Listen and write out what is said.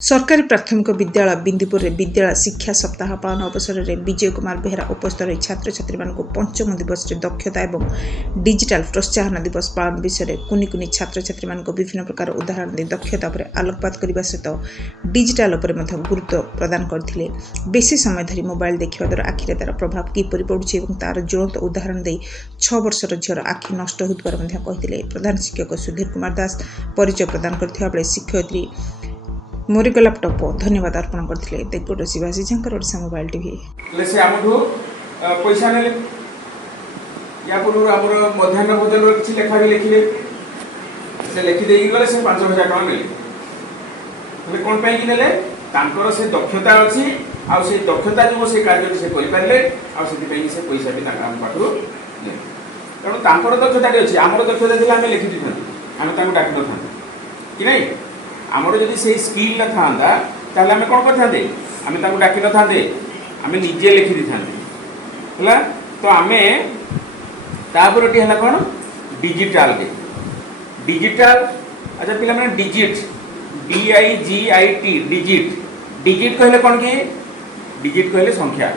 सरकारी प्राथमिक विद्यालय बिंदुपुर विद्यालय शिक्षा सप्ताह पालन अवसर में विजय कुमार बेहरा उपस्थित रही छात्र छात्री मानक पंचम दिवस दक्षता एवं डिजिटल प्रोत्साहन दिवस पालन विषय कुनि कुनि छात्र छात्री मानक विभिन्न प्रकार उदाहरण दे दक्षता पर आलोकपात करने सहित डिजिटल गुरुत्व प्रदान करते। बेसी समय धरी मोबाइल देखा द्वारा आखिरे तार प्रभाव किपर पड़ुछि और तार ज्वलंत उदाहरण दे 6 वर्षर झीर आखि नष्ट होइतबार कहते। प्रधान शिक्षक सुधीर कुमार दास परिचय प्रदान करथिबा बेले शिक्षयित्री मोरिको लैपटॉप धन्यवाद अर्पण करते। देखो शिवाजी झंकर ओडिशा मोबाइल टीवी से आमठू पैसा ने या पूर्व आमर मध्याह्न भोजन किसी लेखा भी लिखिले से लिखिदे गले से 5000 टका नेले तबे कोन पई कि नेले तांकर से दक्षता अछि आ से दक्षता जो से कार्य से करि परले आ से पई से पैसा भी तांका हम पाठो ले कारण तांकर दक्षता अछि आमर दक्षता दिला हम लिखि दिथां हम तांको डाकि दथां कि नहीं आमर जदि से स्किल न था ताले आमे कोन करथांदे आमे तांको डाकि न थांदे आमे निजे लिखि दिथांदे हला तो आमे तापरटी हला कोन डिजिटल के डिजिटल अच्छा पिला माने डिजिट DIGIT डिजिट डिजिट कहले कोन के डिजिट कहले संख्या